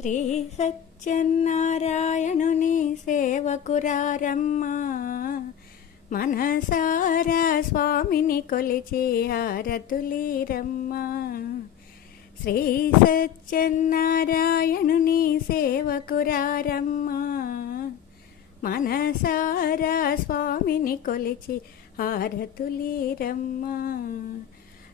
శ్రీ సత్యనారాయణుని సేవకురారమ్మా మనసారా స్వామిని కొలిచి హారతులీరమ్మా. శ్రీ సత్యనారాయణుని సేవకురారమ్మా మనసారా స్వామిని కొలిచి హారతులీరమ్మా.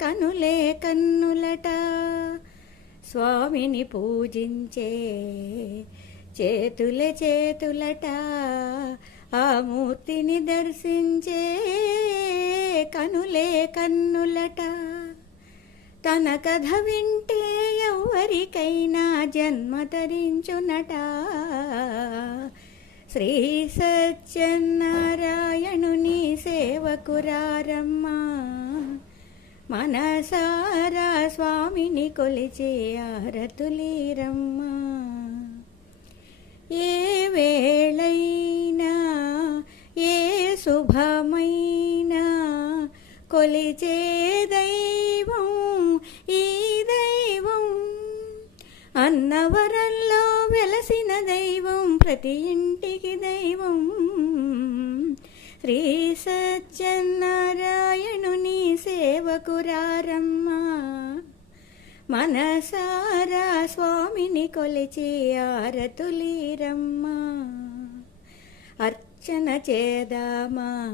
కనులే కన్నులట. స్వామిని పూజించే చేతుల చేతులట. ఆ మూర్తిని దర్శించే కనులే కన్నులట. తన కథ వింటే ఎవరికైనా జన్మ తరించునట శ్రీ సత్యనారాయణుని సేవకురారమ్మా. మనసారా స్వామిని కొలిచే ఆరతులీరమ్మా. ఏ వేళైనా ఏ శుభమైనా కొలిచే దైవం ఈ దైవం అన్నవరంలో వెలసిన దైవం ప్రతి ఇంటికి దైవం. శ్రీ సత్యనారాయణ సేవకురారమ్మా. మనసారా స్వామిని కొలిచి ఆరతులీరమ్మా. అర్చన చేదామా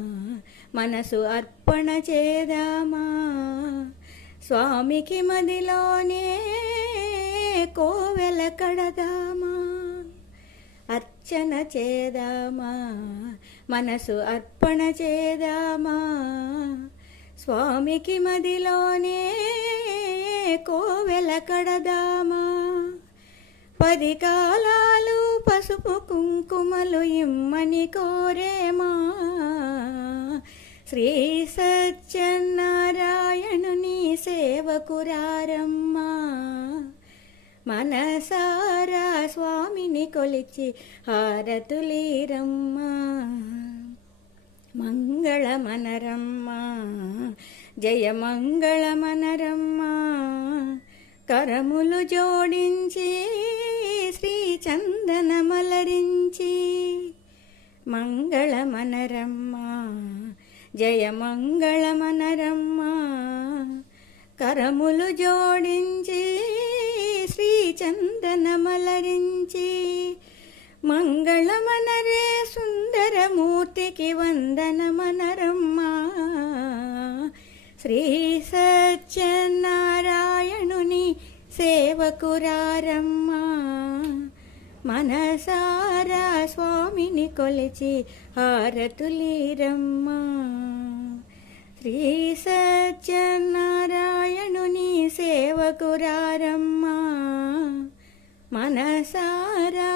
మనసు అర్పణ చేదామా. స్వామికి మదిలోనే కోవెల కడదామా. అర్చన చేదామా మనసు అర్పణ చేదామా. స్వామికి మదిలోనే కోవెల కడదామా. పది కాలాలు పసుపు కుంకుమలు ఇమ్మని కోరేమా. శ్రీ సత్యనారాయణుని సేవకురారమ్మా మనసారా స్వామిని కొలిచి హారతులీరమ్మా. మంగళమనరమ్మా జయ మంగళమనరమ్మా. కరములు జోడించి శ్రీ చందనమలరించి మంగళమనరమ్మా జయ మంగళమనరమ్మా. కరములు జోడించి శ్రీ చందనమలరించి మంగళమనరే సుందరమూర్తికి వందనమనరమ్మా. శ్రీ సత్యనారాయణుని సేవకురారమ్మా. మనసారా స్వామిని కొలిచి హారతులీరమ్మా. శ్రీ సత్యనారాయణుని సేవకురారమ్మా. మనసారా